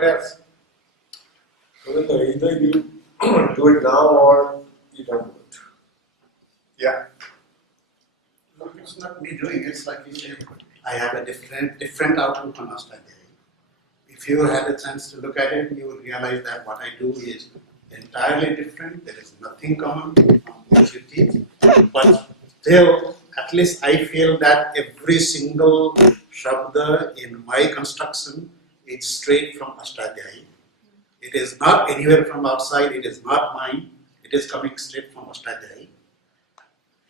What else? Either you do it now or you don't do it. Yeah. No, it's not me doing it. It's like you said, I have a different outlook on Ashtadhyayi. If you had a chance to look at it, you will realize that what I do is entirely different. There is nothing common from what you teach. But still, at least I feel that every single shabda in my construction is straight from Ashtadhyayi. It is not anywhere from outside. It is not mine. It is coming straight from Ashtadhyayi.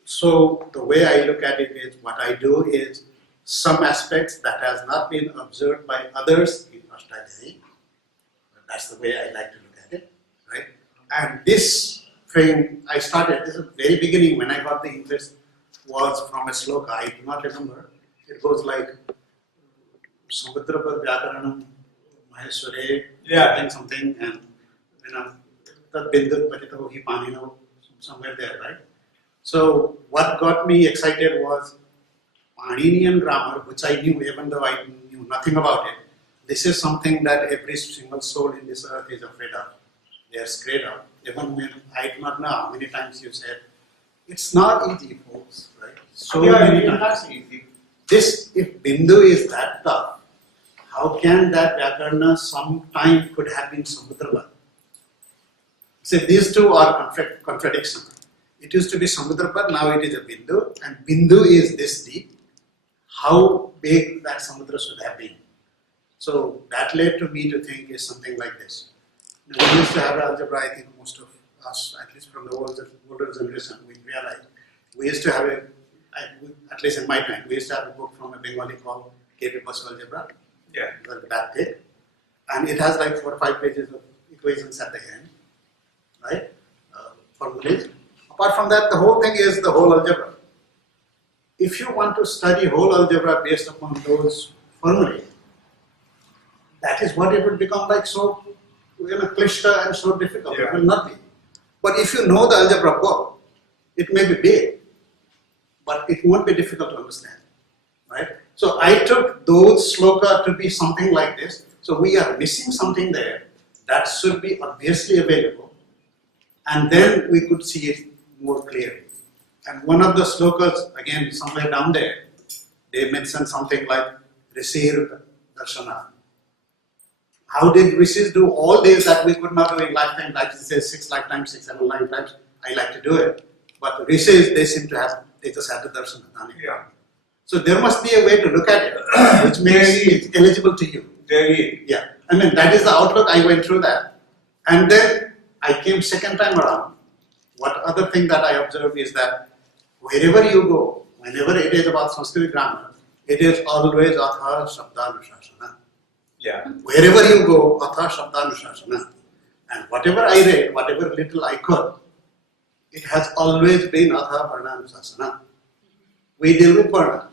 So the way I look at it is, what I do is some aspects that has not been observed by others in Ashtadhyayi. That's the way I like to look at it, right? And this thing I started, this is the very beginning when I got the interest, was from a sloka. I do not remember. It goes like Samudrapad Vyakaranam Maheshware, something, and that Bindu Patito Hi Pāṇino, somewhere there, right? So what got me excited was Pāṇini and grammar, which I knew even though I knew nothing about it. This is something that every single soul in this earth is afraid of. They are scared of. Even when I do not know how many times you said, it's not easy, folks, right? So many times. This, if Bindu is that tough, how can that Vyakarana sometime could have been Samudrapad? So these two are contradictions. It used to be Samudrapad, now it is a Bindu, and Bindu is this deep. How big that Samudra should have been. So that led to me to think is something like this. Now, we used to have algebra, I think most of us, at least from the older generation, we realized. We used to have at least in my time, we used to have a book from a Bengali called K.P. Basu Algebra. Yeah. That thick. And it has like 4 or 5 pages of equations at the end, right? Formulas. Apart from that, the whole thing is the whole algebra. If you want to study whole algebra based upon those formulae, that is what it would become like so klishta and so difficult. Yeah. It will not be. But if you know the algebra book, it may be big, but it won't be difficult to understand, right? So I took those sloka to be something like this. So we are missing something there that should be obviously available, and then we could see it more clearly. And one of the slokas, again, somewhere down there, they mention something like Rishir Darshana. How did rishis do all this that we could not do in lifetime? Like it says 6 lifetimes, 6, 7 lifetimes. I like to do it. But rishis, they seem to have, they just have the darsana. Yeah. So there must be a way to look at it, which makes it eligible to you. Yeah. I mean, that is the outlook. I went through that. And then I came second time around. What other thing that I observed is that wherever you go, whenever it is about Sanskrit grammar, it is always atha shabda anushasana. Yeah. Wherever you go, atha shabda anushasana. And whatever I read, whatever little I could, it has always been atha varna anushasana. We deal with varna.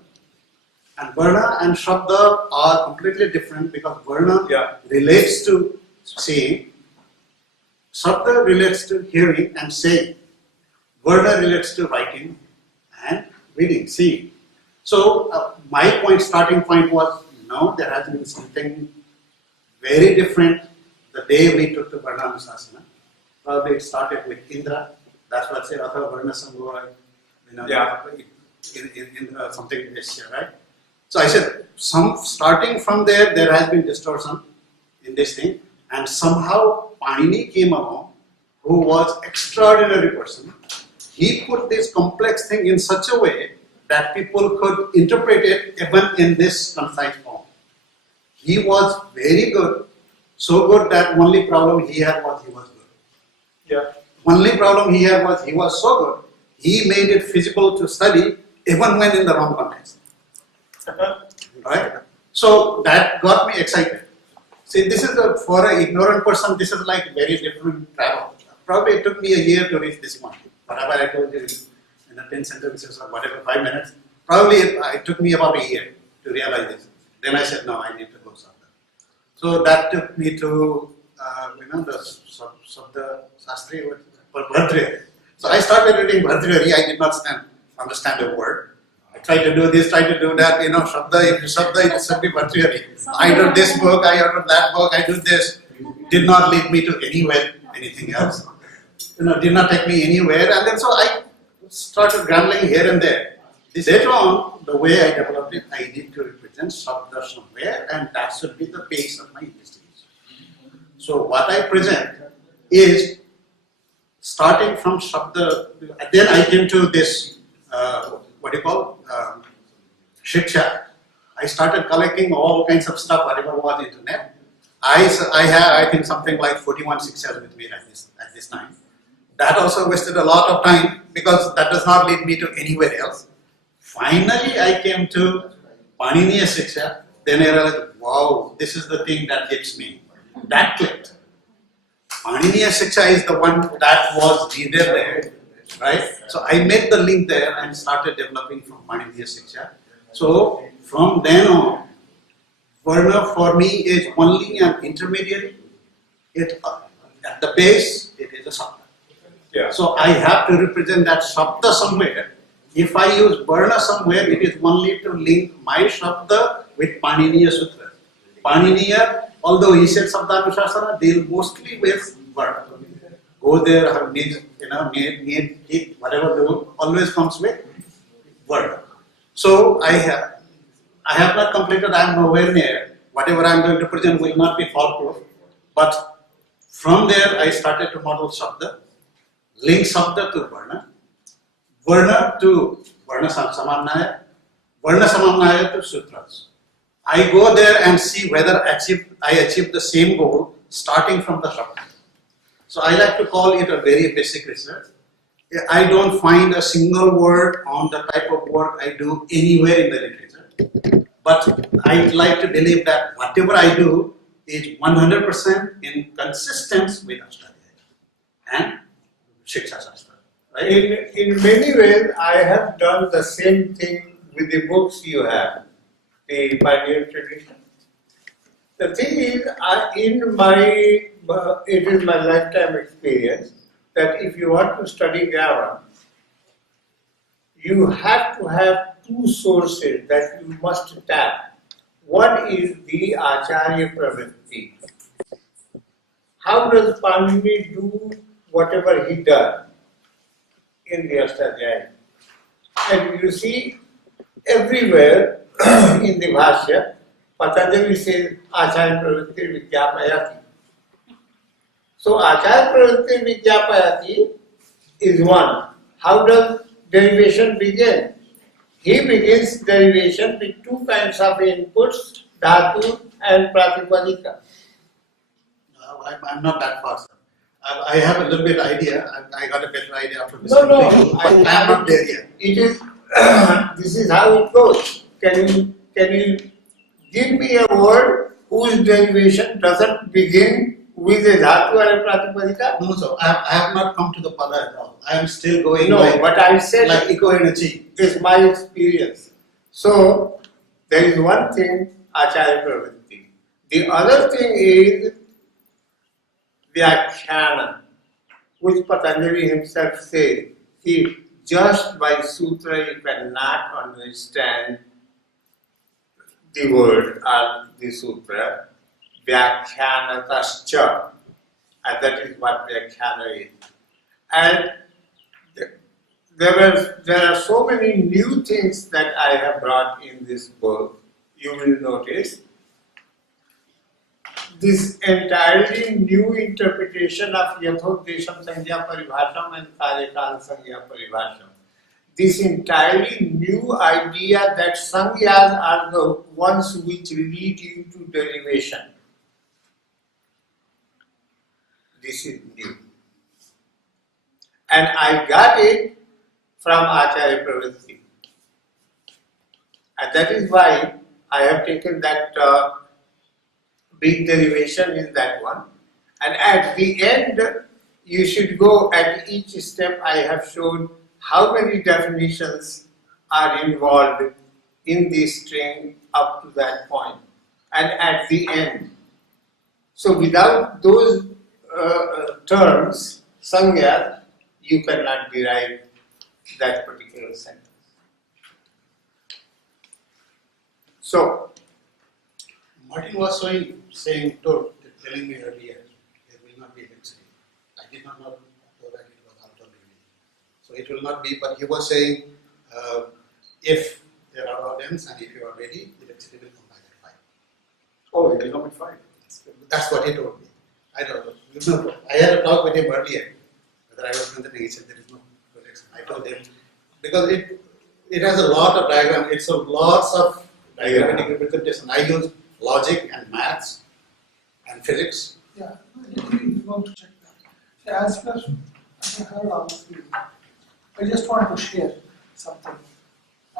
And varna and shabda are completely different because varna relates to seeing, shabda relates to hearing and saying, varna relates to writing and reading, seeing. So my starting point was, no, there has been something very different the day we took to varna anusasana. Probably it started with Indra. That's what I say, atha varna sambhava, in something in this year, right? So I said, starting from there, there has been distortion in this thing, and somehow Pāṇini came along, who was extraordinary person. He put this complex thing in such a way that people could interpret it even in this concise form. He was very good, so good that only problem he had was he was good. Yeah. Only problem he had was he was so good, he made it feasible to study even when in the wrong context. Right? So that got me excited. See, this is for an ignorant person, this is like very different travel. Probably it took me a year to reach this point. Whatever I told you in the 10 sentences or whatever, 5 minutes, probably it took me about a year to realize this. Then I said, no, I need to go somewhere. So that took me to, the Sabda Shastri, Bhartrihari. So I started reading Bhartrihari. I did not understand a word. I try to do this, try to do that, Shabda, it should be virtually. I do this book, I do that book, I do this. Did not lead me to anywhere, anything else. Did not take me anywhere. And then so I started grumbling here and there. Later on, the way I developed it, I need to represent Shabda somewhere, and that should be the base of my investigation. So what I present is starting from Shabda, then I came to this, Shiksha. I started collecting all kinds of stuff, whatever was internet. I have, I think, something like 41 Shikshas with me at this time. That also wasted a lot of time because that does not lead me to anywhere else. Finally, I came to Pāṇini Shiksha. Then I realized, wow, this is the thing that gets me. That clicked. Pāṇini Shiksha is the one that was needed there, right? So I made the link there and started developing from Pāṇini Shiksha. So from then on, Varna for me is only an intermediary. At the base, it is a Shabda. Yeah. So I have to represent that Shabda somewhere. If I use Varna somewhere, it is only to link my Shabda with Pāṇiniya Sutra. Pāṇiniya, although he said Shabdanushasana, deal mostly with Varna. Go there, have needs, need, whatever do, always comes with Varna. So I have not completed, I am nowhere near. Whatever I am going to present will not be foolproof. But from there I started to model Shabda, link Shabda to Varna, Varna to Varna Samannaya, Varna Samannaya to Sutras. I go there and see whether I achieve the same goal starting from the Shabda. So I like to call it a very basic research. I don't find a single word on the type of work I do anywhere in the literature. But I like to believe that whatever I do is 100% in consistence with Ashtadhyayi and Shiksha Shastra. Right? In many ways, I have done the same thing with the books you have, the pioneer tradition. The thing is, it is my lifetime experience that if you want to study grammar, you have to have two sources that you must tap. One is the Acharya Pravritti. How does Pāṇini do whatever he does in the Ashtadhyayi? And you see, everywhere in the Bhashya, Patanjali says Acharya Pravritti Vidyapayati. So Acharya Pravritti Vidyapayati is one. How does derivation begin? He begins derivation with two kinds of inputs, dhatu and pratipadika. I'm not that far, sir. I have a little bit idea. I got a better idea after this. No, I'm not there yet. It is. This is how it goes. Can you give me a word whose derivation doesn't begin with a dhatu or a pratipadika? No, sir. I have not come to the pada at all. I am still going. No, but I said like eco-energy. Is my experience. So there is one thing, Acharya Pravritti. The other thing is Vyakhyana, which Patanjali himself says, just by sutra you cannot understand the word or the sutra. Vyakhyaнаtascha, and that is what Vyakhyana is. And there are so many new things that I have brought in this book. You will notice this entirely new interpretation of Yathodesham Sangya Paribhasham and Karyakal Sangya Paribhasham. This entirely new idea that Sangyas are the ones which lead you to derivation. This is new. And I got it from Acharya Pravritti. And that is why I have taken that big derivation in that one. And at the end, you should go at each step. I have shown how many definitions are involved in the string up to that point. And at the end. So without those terms, Sangya, you cannot derive that particular sentence. So, Martin was telling me earlier, there will not be electricity. I did not know that it was Auroville. So it will not be, but he was saying, if there are audience and if you are ready, electricity will come back at 5. Oh, it will come at 5. That's what he told me. I don't know. You know, I had a talk with him earlier, whether I was considering. He said there is no projection. I told him, because it has a lot of diagram. It's a lots of diagrammatic representation. I use logic and maths and physics. Yeah, you want to check that. Yeah, as I heard all of you, I just want to share something.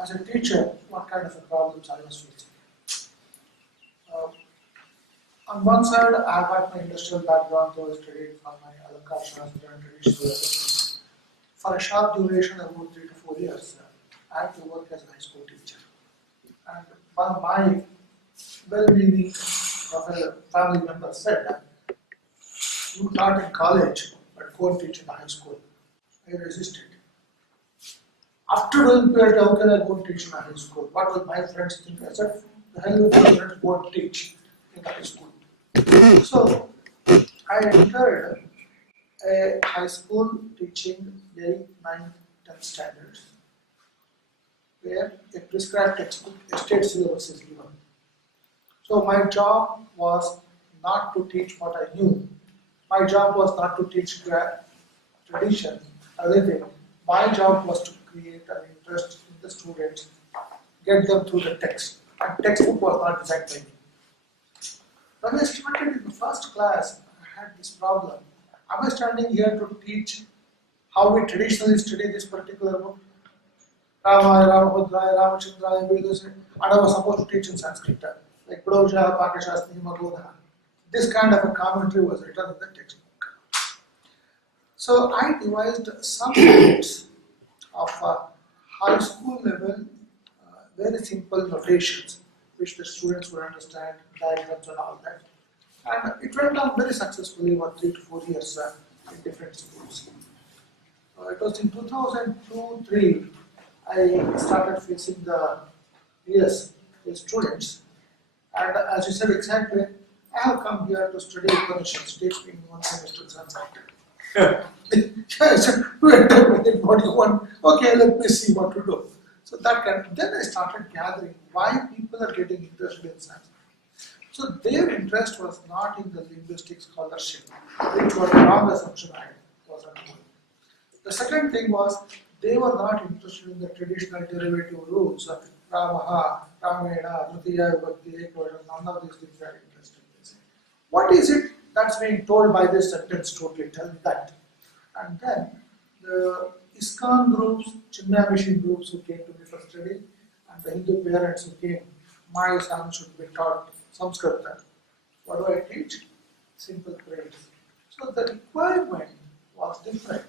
As a teacher, what kind of problems I was facing. On one side, I have my industrial background, so I studied from my Alankar Shastra and traditional lessons. For a short duration, about 3 to 4 years, I had to work as a high school teacher. And one of my well-meaning family member said that you taught in college, but go and teach in the high school. I resisted. After doing PhD, how can I go and teach in a high school? What will my friends think? I said, the hell with my friends, go and teach in the high school. So, I entered a high school teaching 8th, 9th, 10th standards, where a prescribed textbook, a state syllabus is given. So, my job was not to teach what I knew. My job was not to teach tradition, everything. My job was to create an interest in the students, get them through the text. And textbook was not designed by me. When I started in the first class, I had this problem. Am I standing here to teach how we traditionally study this particular book? Rama, Ramabhadraya, Ramachandraya, and I was supposed to teach in Sanskrit, like Prodja, Pakashasni, Magodha. This kind of a commentary was written in the textbook. So I devised some units of high school level, very simple notations, which the students would understand, diagrams and all that. And it went on very successfully over 3 to 4 years in different schools. It was in 2002-03 I started facing the students. And as you said exactly, I have come here to study Upanishads, teach me 1 semester in Sanskrit. I said, wait a minute, what do you want? Okay, let me see what to do. So then I started gathering why people are getting interested in Sanskrit. So their interest was not in the linguistic scholarship, which was the wrong assumption I was under. The second thing was they were not interested in the traditional derivative rules of Ramaha, Ramena, Nutiya, Bhakti, Ekvara, none of these things are interesting. What is it that's being told by this sentence totally? Tell me that. And then the ISKCON groups, Chinmaya groups who came to me for study, and the Hindu parents who came, my son should be taught Sanskrit. What do I teach? Simple prayers. So the requirement was different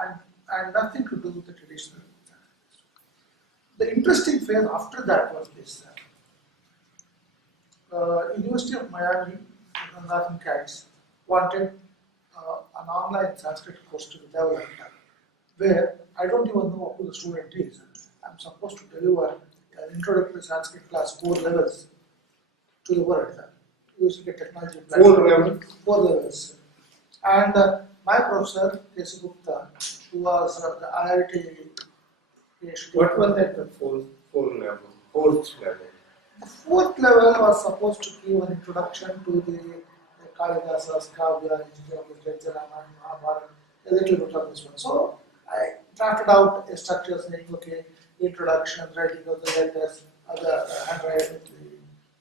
and nothing to do with the traditional. The interesting phase after that was this. University of Miami, Northern Cats, wanted an online Sanskrit course to be developed, where I don't even know who the student is. I'm supposed to deliver an introductory Sanskrit class, 4 levels to the world, using a technology platform. 4 levels. And my professor, K.C. Gupta, who was the IIT PhD. What was that, the fourth level? The 4th level was supposed to give an introduction to the Kalidasa's Kavya, history of the Jayana, Mahabharata, a little bit of this one. So I drafted out a structure saying, okay, introduction, writing of the letters, the handwriting,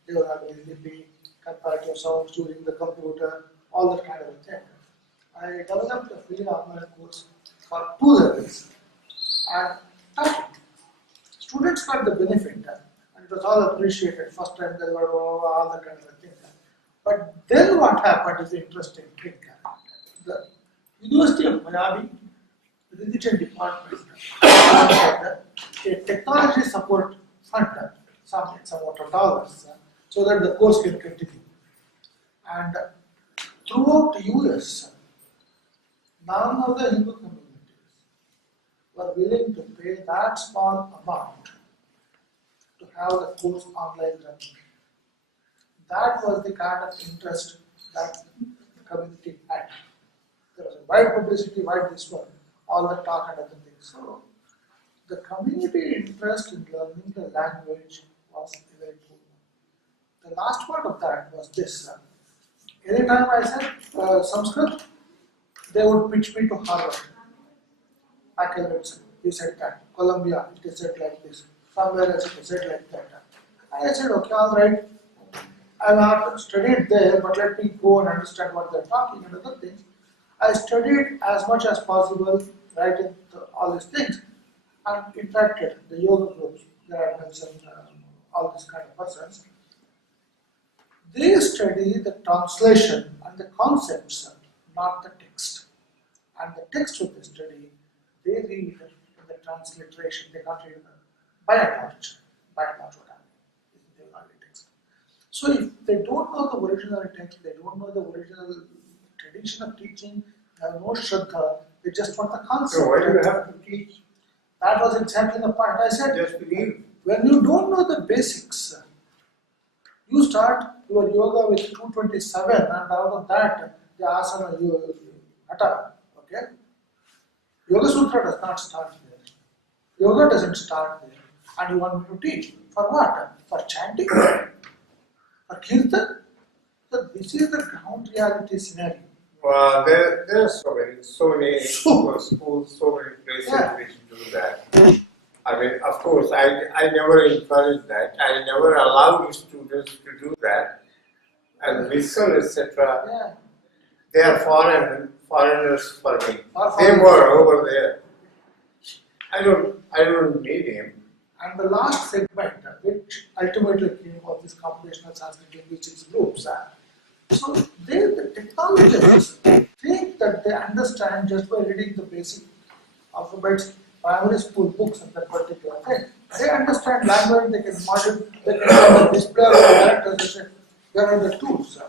the Devanagari Lipi, comparative sounds using the computer, all that kind of a thing. I developed a free online course for 2 levels, and students got the benefit, and it was all appreciated. First time they were all that kind of a thing. But then what happened is the interesting thing. The University of Miami religion department had a technology support fund, some amount of dollars, so that the course can continue. And throughout the US, none of the Hindu communities were willing to pay that small amount to have the course online running. That was the kind of interest that the community had. There was a wide publicity, wide this one, all the talk and other things. So the community interest in learning the language was a very good one. The last part of that was this. Anytime I said Sanskrit, they would pitch me to Harvard. Academics, he said that. Columbia, it is said like this. Somewhere else it is said like that. And I said, okay, all right. I've not studied there, but let me go and understand what they're talking and other things. I studied as much as possible, writing all these things, and interacted the yoga groups that I mentioned, all these kind of persons. They study the translation and the concepts, not the text. And the text of the study, they read the transliteration, they can't read by and large what I mean, they not read text. So if they don't know the original text, they don't know the original tradition of teaching, they have no shraddha, they just want the concept. So why do you have to teach? That was exactly the point. I said, Just believe. when you don't know the basics, you start your yoga with 227 and out of that, the asana you hata. Okay? Yoga Sutra does not start there. Yoga doesn't start there. And you want me to teach. For what? For chanting? For kirtan? So this is the ground reality scenario. Well, there are so many schools, so many places Yeah. which do that. I mean, of course, I never encourage that. I never allow the students to do that. And Whistle, etc., Yeah. they are foreigners for me. Or They for- were over there. I don't need him. And the last segment, which ultimately came of this computational Sanskrit linguistics groups, so the technologists think that they understand just by reading the basic alphabets, primary school books and that particular thing. They understand language, they can model, they can display all the characters, there are the tools.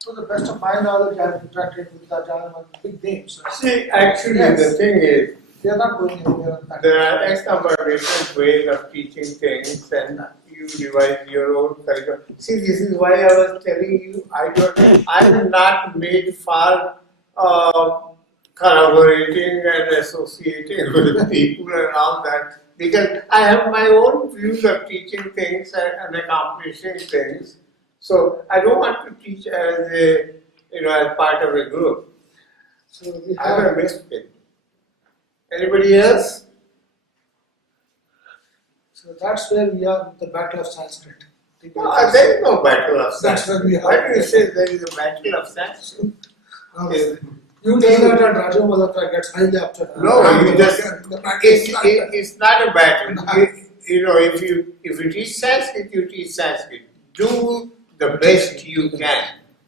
To the best of my knowledge, I have interacted with the gentlemen, big names. See, actually, Yes. the thing is, They are not going anywhere on that. there are X number of different ways of teaching things, and you devise your own curriculum. See, this is why I was telling you, I'm not made for collaborating and associating with people and all that, because I have my own views of teaching things and accomplishing things. So I don't want to teach as as part of a group. So we I'm a have, misfit. Anybody else? so that's where we are with the battle of Sanskrit. There is no battle of That's Sanskrit. where we are. Why do you say there is a battle of Sanskrit? You tell that and Raja Malhotra gets highly upset. No, you just, It's it's not a battle. If you teach Sanskrit, you teach Sanskrit. Do the best you can.